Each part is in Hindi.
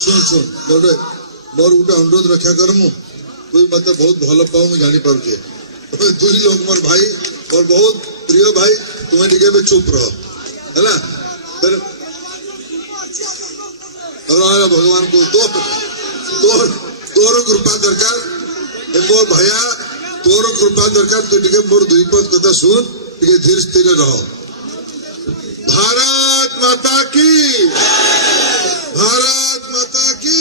सुन सुन गोटे मोर गोटे अनुरोध रक्षा कर तुई मत बहुत भल पाओ मुझे जानी पारे तुम दुई लोग मोर भाई मोर बहुत प्रिय भाई तुम्हें टिके भी चुप रह है फिर भगवान को तोर कृपा दरकार मोर भैया तोर कृपा दरकार तू टिके मोर दुई पद कथा सुन टिके धीर स्थिर रह। भारत माता की भारत माता की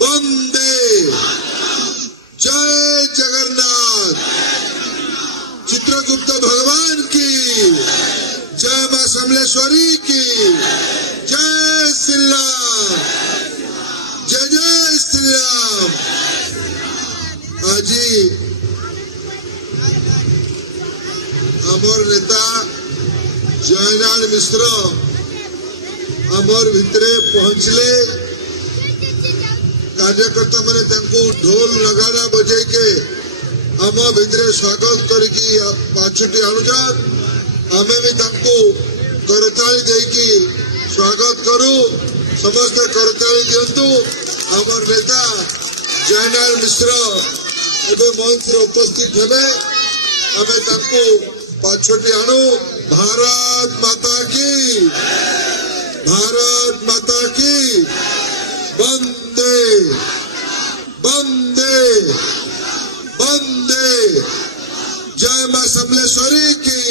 वंदे जय जगन्नाथ चित्रगुप्त भगवान की जय मां समलेश्वरी की जय श्री राम जय जय श्री राम। आज अमर नेता जयनाल मिश्र आमर भितरे पहुंचले कार्यकर्ता मैंने ढोल नगाड़ा बजे के आम भितरे स्वागत करके पाछटी आणुछन आमे भी करताली देकी स्वागत करू समस्त करताली दिंतु। आमर नेता जयनाल मिश्र एवं मंच उपस्थित हेबे आमे पाछटी आणु। भारत माता की भारत माता की वंदे वंदे वंदे जय मां समलेश्वरी की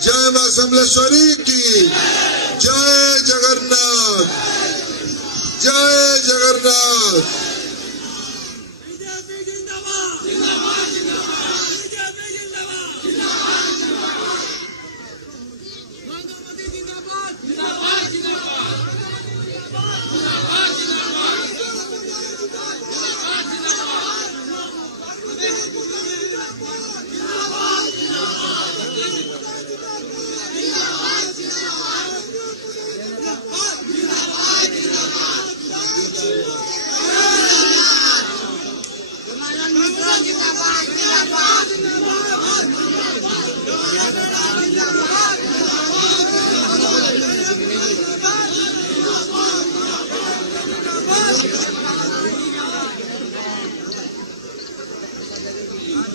जय मां समलेश्वरी की जय जगन्नाथ जय जगन्नाथ।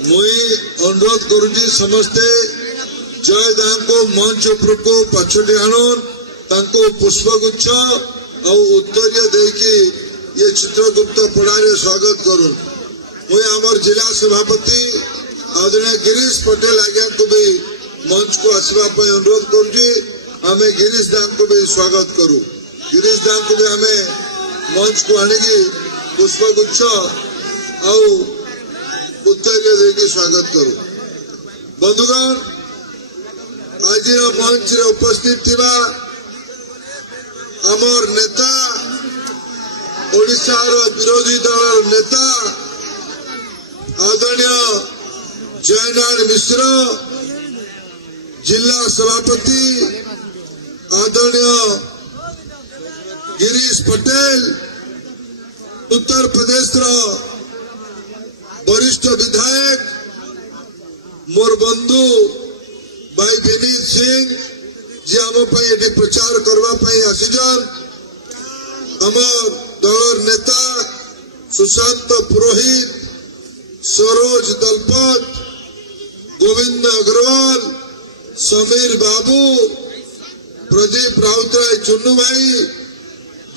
मुई अनुरोध करुची समस्ते जय दाम को मंच उपर को पछटी आणुन तांको पुष्पगुच्छ और उत्तरीय देकी ये चित्रगुप्त पड़ारे स्वागत करुन। मुई आमर जिला सभापति आदरणीय गिरीश पटेल आज्ञा को भी मंच को आसवा अनुरोध करुची आमे गिरीश दाम को भी स्वागत करू। गिरीश दाम को भी आमे मंच को आनिकी पुष्पगुच्छ और उत्तरीय देकी स्वागत करू। बंधुगण आज मंच रे उपस्थित थिबा आमर नेता ओडिशा विरोधी दल नेता आदरणीय जयनाल मिश्र जिला सभापति आदरणीय गिरीश पटेल उत्तर प्रदेश वरिष्ठ विधायक मोर बंधु भाई विनीत सिंह जी आम प्रचार करने आसीजन आमर दलर नेता सुशांत पुरोहित सरोज दलपत गोविंद अग्रवाल समीर बाबू प्रदीप राउतराय चुन्नू भाई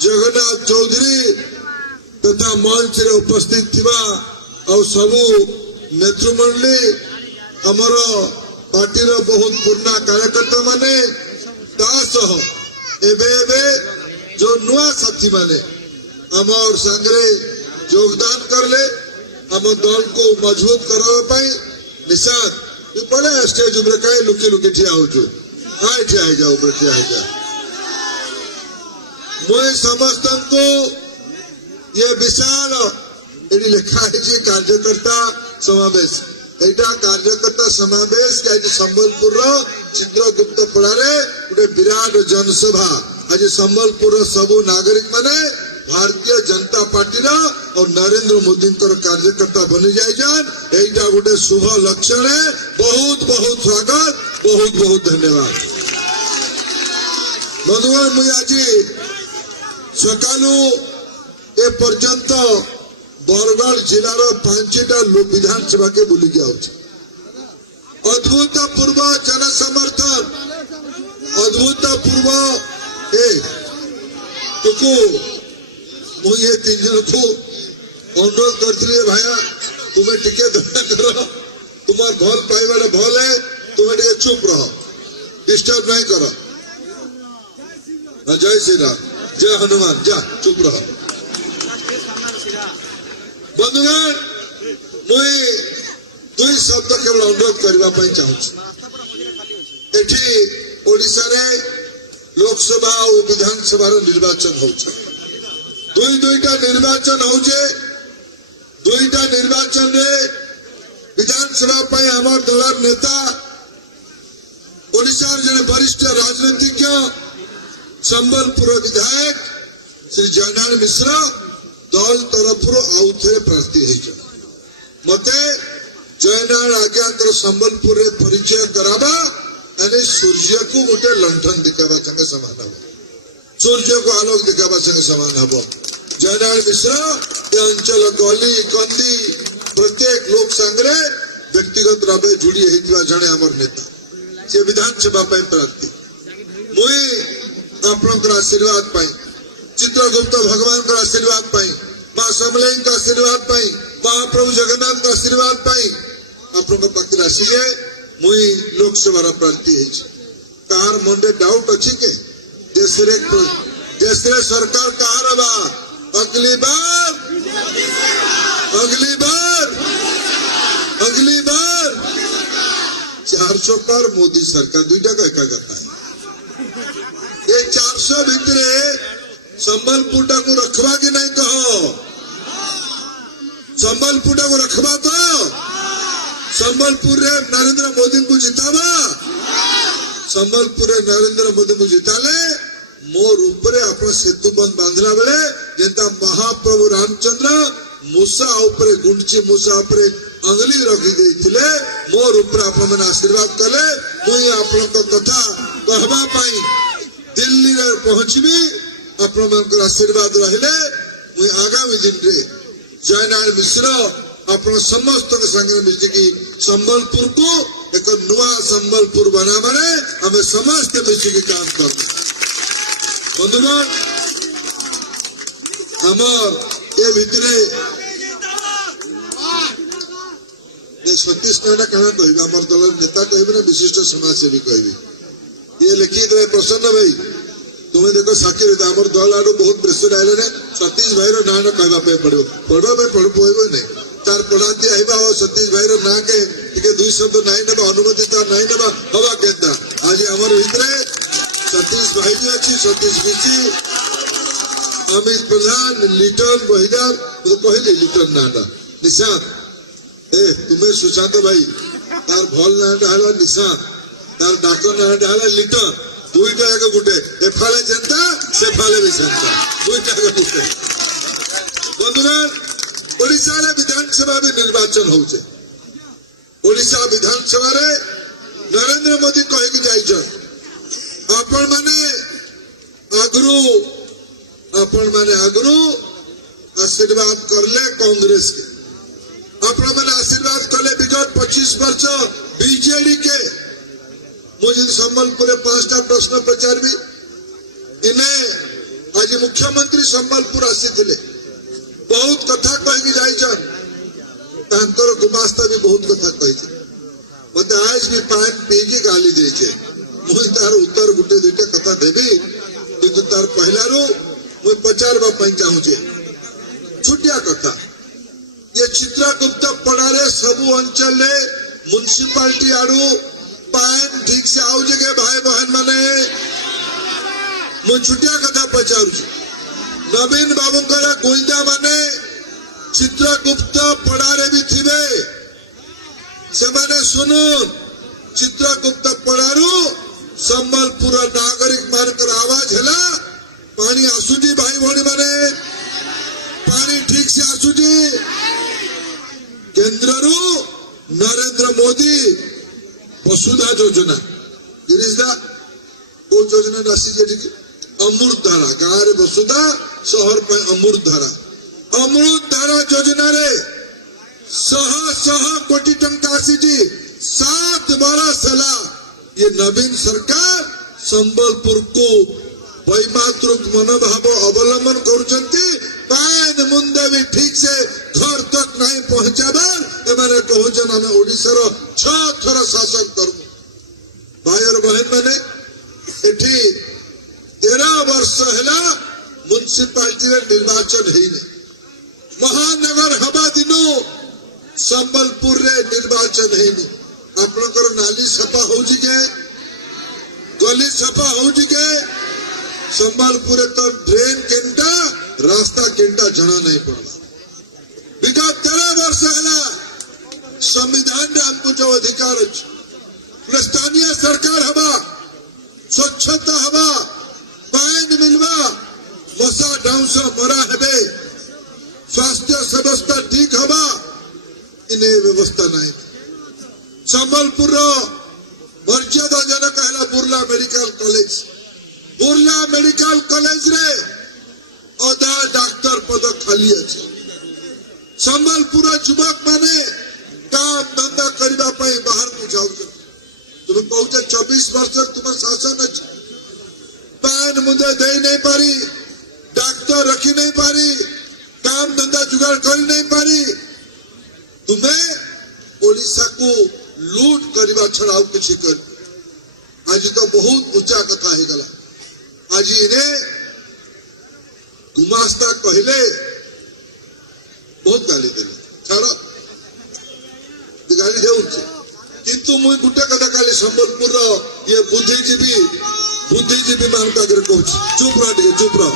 जगन्नाथ चौधरी तथा मंच रे उपस्थित थिबा और सबू नेतृमंडली आमर पार्टी बहुत पुराना कार्यकर्ता माने एबे जो नुआ साथी माने आमर संगरे योगदान करले आम दल को मजबूत करने निशाद पड़े स्टेज उपर कहीं लुकी लुकी ठिया हो ठिया जाओ ठिया जा मुझे समस्त को ये विशाल ये लिखा है कार्यकर्ता समावेश यहाँ कार्यकर्ता समावेश संबलपुर चित्रगुप्त पड़ारे गोटे विराट जनसभा आज संबलपुर सबू नागरिक माने भारतीय जनता पार्टी और नरेंद्र मोदी कार्यकर्ता बनी जाइजान यहाँ गोटे शुभ लक्षण है। बहुत बहुत स्वागत बहुत बहुत धन्यवाद। बंधुगण मुझे आज सकालू ए पर्यंत बरगढ़ जिलार 5टा विधानसभा के बुली गया अद्भुतपूर्व जन समर्थन अद्भुतपूर्व मुझे 3 जन को अनुरोध करती भाया तुम्हें टिके दया कर तुम्हार भल पाइबा भल है तुम्हें टिके चुप रह डिस्टर्ब नहीं कर जय श्री राम जय हनुमान जा चुप रह बंधुगण मुई दुई शब्द केवल अनुरोध करने चाहूँ ओडिशा रे लोकसभा और विधानसभा निर्वाचन होउछे दुईटा निर्वाचन होउछे दुईटा निर्वाचन रे विधानसभा पर आमर दलर नेता ओडिशा जने वरिष्ठ राजनीतिज्ञ संबलपुर विधायक श्री जयनारायण मिश्र दल तरफ आउ थे प्रार्थी है मते जयनारायण आज्ञा संबलपुर रे परिचय कराबा अने सूर्य को गोटे लंठन दिखावा संगे समान हम सूर्य को आलोक दिखावा संगे समान हम जयनारायण मिश्र ये अंचल गली कंदी प्रत्येक लोक संगे व्यक्तिगत भाव जोड़ी होता जड़े आमर नेता से विधानसभा प्रार्थी मुई आपनकर आशीर्वाद पाई चित्रगुप्त भगवान का आशीर्वाद पाई मां समलेई का आशीर्वाद पाई महाप्रभु जगन्नाथ का आशीर्वाद पाई आपन पाखे आसिले मुई लोकसभा प्रार्थी कहार मन डाउट अच्छी के देश रे सरकार कहार बा अगली बार 400 पर मोदी सरकार दुईटा का एका करता है ये 400 भितरे संबलपुर को रखवा कि नहीं कहो संबलपुर को रखवा तो संबलपुर रे नरेंद्र मोदी को जितावा संबलपुर रे नरेंद्र मोदी को जिताले मोर ऊपरे अपन सेतु बंद बांधला बेले जेंता महाप्रभु रामचंद्र मूसा ऊपरे गुंडची मूसा ऊपरे अंगली रखी देथिले मोर ऊपर अपन मन आशीर्वाद कले मुई आपन को कथा कहबा पाई दिल्ली रे पहुंचबी अपन मन को आशीर्वाद रहिले मुई आगामी दिन रे जयनारायण मिश्र अपन समस्त संगे मिशिकी संबलपुर को एक नुआ संबलपुर बना माने हमें समस्त मिशिकी काम कर बंधुगण हमर ए भितरे सतीश नायडा कहा कह आम दल नेता कह ना विशिष्ट समाजसेवी कह ये लिखित रहे प्रसन्न भाई तुम्हें देखो साक्षी आम दल आड़ बहुत प्रेसर आए सतीश भाई ना कहवाई पड़ो पढ़वाई पड़ो नहीं तार पढ़ाती आईबा और सतीश भाई ना के टिके 2 शब्द नहीं नबा अनुमति तार नहीं नबा हवा केंदा आज हमर भितरे सतीश भाई भी अच्छी सतीश बिची अमित प्रधान लिटन बहिदार तो कहले लिटन नाडा निशांत ए तुम्हें सुशांत भाई तार भल नाडा हला निशांत तार डाक्टर नाडा हला लिटन दुईटा एक गुटे ए फाले जनता से फाले भी जनता दुईटा एक गुटे बंधुगण ओडिशा रे विधानसभा भी निर्वाचन होचे ओडिशा विधानसभा रे नरेंद्र मोदी कह के जाइछ आपण माने आगरू आशीर्वाद करले कांग्रेस के आपण माने आशीर्वाद करले विगत 25 वर्ष बीजेडी के मुझे संबलपुर 5टा प्रश्न प्रचार भी इने आज मुख्यमंत्री संबलपुर आसी बहुत कथा कही जाइछन गुमास्ता भी बहुत कथा कही मत आज भी पान पीके गाली दे मुझे तार उत्तर गुटे 2टा कथा देवी किंतु तार पहलारू मुझे पचारवा चाहूचे छुटिया कथा ये चित्रगुप्त पड़ारे सबू अंचल म्युनिसिपालिटी आड़ू पान ठीक से आउ जगह भाई बहन माने मुझे छुटिया कथा पचारू नवीन बाबू गोइंदा माने चित्रगुप्त पड़ारे भी थिबे से माने सुनुन चित्रगुप्त पड़ारू संबलपुर नागरिक मानकर आवाज है पानी आसुजी भाई भौणी माने पानी ठीक से आसुजी केंद्र नरेंद्र मोदी वसुधा योजना गिरीश दा को योजना राशि अमृत धारा गाँव वसुधा सहर पर अमृत धारा योजना रे 100 कोटी टंका आसी 7 बरस है ये नवीन सरकार संबलपुर को वैमातृक मनोभाव अवलंबन करुचंती पान मुंदे भी ठीक से घर तक नहीं पहुंचाबार एमाने कहउछन हम ओडिसा रो 6 थर शासन करबो भाई और बहन माने एठी 13 वर्ष हैला म्युनिसिपालिटी रे निर्वाचन हेइने महानगर हवा दिनो संबलपुर रे निर्वाचन हेइने आपनकर नाली सफा होउची के गली सफा होउची के संबलपुर तो ड्रेन केंटा रास्ता केंटा जना नहीं पड़ला विगत 13 वर्ष है संविधान रे हमको जो अधिकार है स्थानीय सरकार हवा स्वच्छता हवा पानी मिलवा मशा डाउस मरा हेबे स्वास्थ्य व्यवस्था ठीक हवा इन्हें व्यवस्था नहीं संबलपुर मर्यादा जनक है बुर्ला मेडिकल कॉलेज रे अधा डाक्तर पद खाली अच्छे संबलपुर युवक माने काम धंधा करबा पई बाहर को जाऊ तुम कहूचे 24 वर्ष तुम शासन अच्छे पान मुझे दे नहीं पारी डाक्तर रखी नहीं पारी काम धंधा जुगाड़ कर नहीं पारी तुम्हें ओडिशा को लूट करवा छड़ाओ किसी कर आज तो बहुत ऊंचा कथा है गला आज इन्हें गुमास्ता कहले बहुत गाली देले छाड़ो गाली देउछ किंतु मुई गुटे कथा काली संबलपुर ये बुद्धिजीवी मानता कर कहूछ चुप रह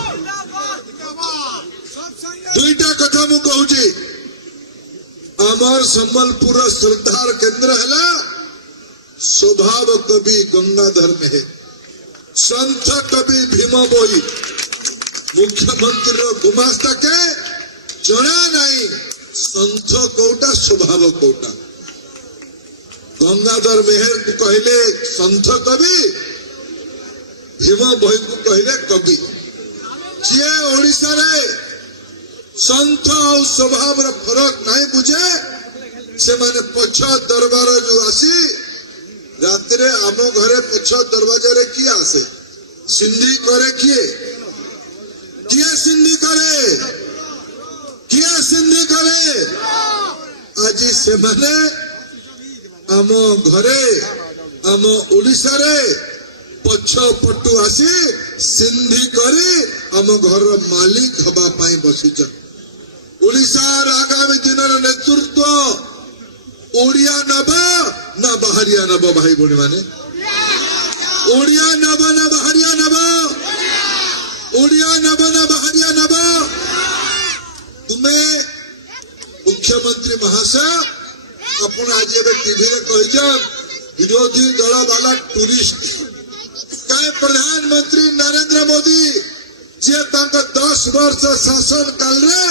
दुईटा कथा मु कहूची आमार संबलपुर श्रद्धार केंद्र है स्वभाव कवि गंगाधर में है संत कवि भीम बोई मुख्यमंत्री गुमास्ता के जना नहीं संत कोटा स्वभाव कोटा गंगाधर मेहर को कहले संत कवि भीम बोई को कहले कवि जे ओडिशा रे संत और स्वभाव रे फरक नहीं बुझे से माने पछ दरबार जो आसी रात रे आम घरे पछ दरवाजा रे किए आसे सिंधी करे किए सिंधी करे आज से माने आम घरे आम ओडिशा रे पछ पटु आसी सिंधी करे आम घर मालिक हवा पाई बसिचन ओडिशार आगामी दिन नेतृत्व ओडिया नब ना बाहरिया नब भाई भौणी माने ओडिया नब ना बाहरिया नब ओडिया नब ना बाहरिया नब तुम्हें मुख्यमंत्री महाशय अपन आज टीवी रे कहिछन विरोधी दल वाला टूरिस्ट कई प्रधानमंत्री नरेंद्र मोदी जे 10 वर्ष शासन काल रे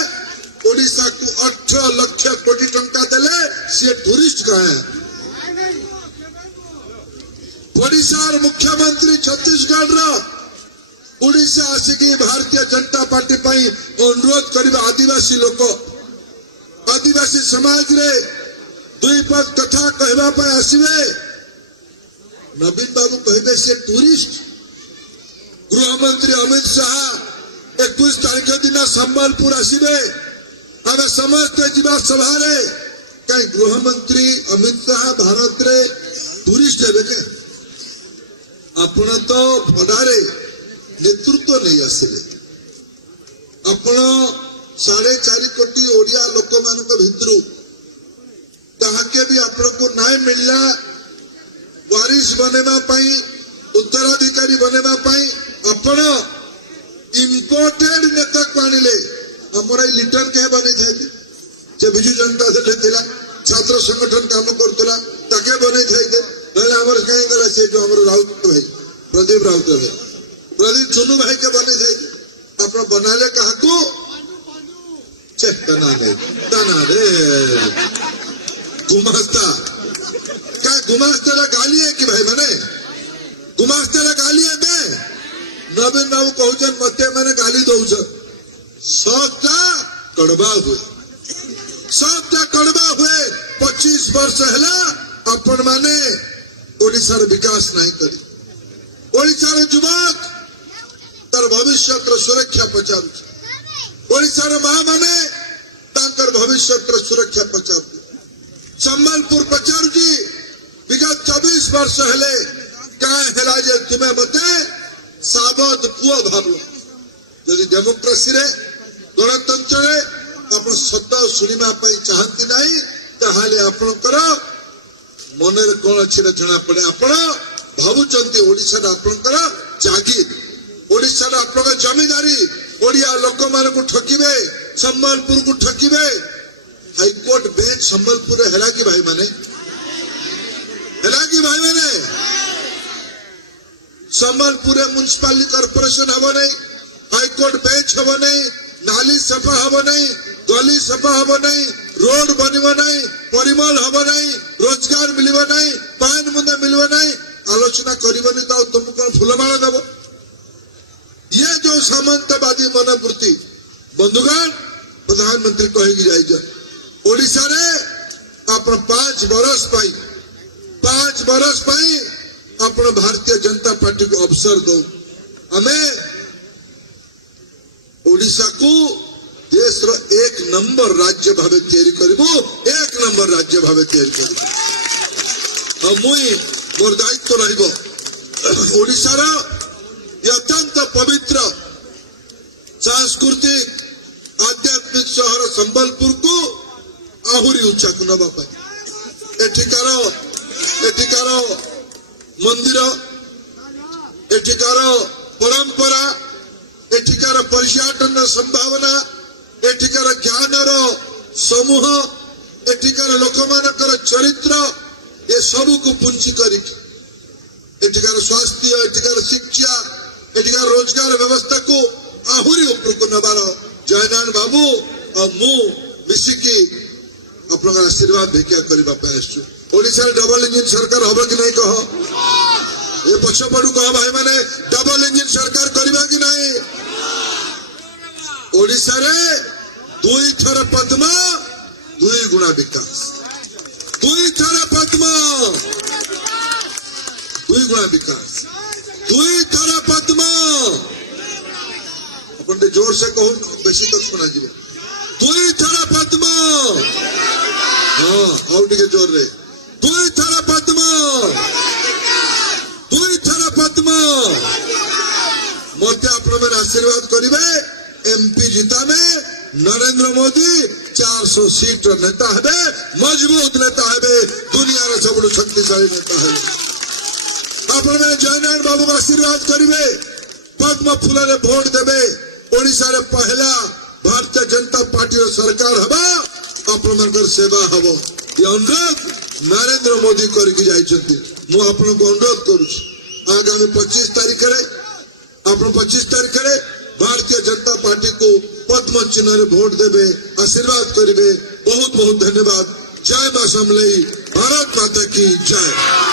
ओडिशा को 18 लाख कोटी टंका देले से टूरिस्ट कहे ओडिशा मुख्यमंत्री छत्तीसगढ़ रो ओडिशा आसिकी भारतीय जनता पार्टी पई अनुरोध करिबा आदिवासी लोक आदिवासी समाज रे दुई पद कथा कहबा पई आसीबे नवीन बाबू कहबे से टूरिस्ट गृह मंत्री अमित शाह 21 तारीख दिन संबलपुर आसीबे हमें समस्त जीवा सभा रे कहीं गृह मंत्री अमित शाह भारत रे टूरिस्ट है के आपण तो भडारे नेतृत्व नहीं आसिले आपण 4.5 कोटी ओडिया लोक मान भितरु ताके भी आपण को न्याय मिलला वारिस बनेबा पई उत्तराधिकारी बनेबा पई आपण इंपोर्टेड नेता पानिले हमरा लिटर के बने थाइले जे बिजू जनता दल थिला छात्र संगठन काम करतला ताके बने थाइले नले हमर काहे गला से जो हमर राउत भाई प्रदीप राउत है प्रदीप चुनू भाई के बने थाइले अपना बनाले कहा को चेक तना रे गुमास्ता क्या गुमास्ता गाली है कि भाई बने गुमास्ता गाली है बे नवीन बाबू कहून मत मैंने गाली दौच सबटा कड़वा हुए सबटा कड़वा हुए 25 वर्ष है आपण माने ओडिशार विकास नहीं करी ओडिशार युवक तार भविष्य सुरक्षा पचारू ओडिशार माँ माने तांकर भविष्य सुरक्षा पचारू संबलपुर पचारू विगत 24 वर्ष हेले क्या है तुम्हें मते साबत पुआ भाव जदि डेमोक्रेसी रे गणतंत्र रे आप सत्य शुणा चाहती ना ताहले आपणकर मन कौन अच्छी जना पड़े आप भावुंट ओडिशा आपणकर जागीर ओडिशा आप जमींदारी ओडिया लोक मान को ठकिबे संबलपुर को ठकिबे हाईकोर्ट बेंच संबलपुर है कि भाई माने संबलपुर म्युनिसिपालिटी कॉर्पोरेशन हम नहीं हाईकोर्ट बेंच हम नहीं नाली सफा हम नहीं गली सफा हम नहीं रोड बनब नहीं परिमल हम नहीं रोजगार मिल नहीं पान मुंदे मिल नहीं आलोचना करबनी तो तुमको कौन फूलमाला दब ये जो सामंतवादी मनोवृत्ति बंधुगण प्रधानमंत्री कही जाइए ओडिशा रे आप 5 बरस अपन भारतीय जनता पार्टी को अवसर दो आमे ओडिशा को देश रो 1 नंबर राज्य भावे तैयारी करिबो 1 नंबर राज्य भावे तैयारी करिबो मुई मोर दायित्व रहिबो ओडिशा रो अत्यंत पवित्र सांस्कृतिक आध्यात्मिक शहर संबलपुर को आहुरी उच्चा को नबा पाई एठिकार मंदिर एठिकार परंपरा एठिकार पर्यटन संभावना एठिकार ज्ञान समूह एठिकार लोक मानकर चरित्र ये सबू को पुंजी करी एठिकार स्वास्थ्य एठिकार शिक्षा एठिकार रोजगार व्यवस्था को आहुरी ऊपर को नबार जयनारायण बाबू और मु मिसिकी अपन आशीर्वाद भिक्षा करने ओडिशा डबल इंजिन सरकार हम कि नहीं कह ये पछपड़ू कह भाई मैंने डबल इंजिन सरकार करवा कि नहीं ओडिशा रे 2 थर पद्म 2 गुणा विकास 2 थर पद्म 2 गुणा विकास 2 थर पद्म अपन जोर से कहूं बेसी तक सुना जीव 2 थर पद्म हाँ आउ टिके जोर रे 2 थर पद्म 2 थर पद्म मत आप आशीर्वाद करेंगे एमपी जीता में नरेंद्र मोदी 400 सीट नेता है मजबूत नेता है दुनिया रे सब शक्तिशाली नेता है आप जयनारायण बाबू का आशीर्वाद करेंगे पद्म फूल रे भोट देवे ओडिशा रे पहला भारतीय जनता पार्टी सरकार हवा आपनकर सेवा हम ये अनुरोध नरेंद्र मोदी करके जाइछंती मु आपन को अनुरोध करूछी आगामी 25 तारीख रे आप 25 तारीख रे भारतीय जनता पार्टी को पद्म चिन्ह रे वोट देवे आशीर्वाद करेंगे बहुत बहुत धन्यवाद जय मां समलेई भारत माता की जय।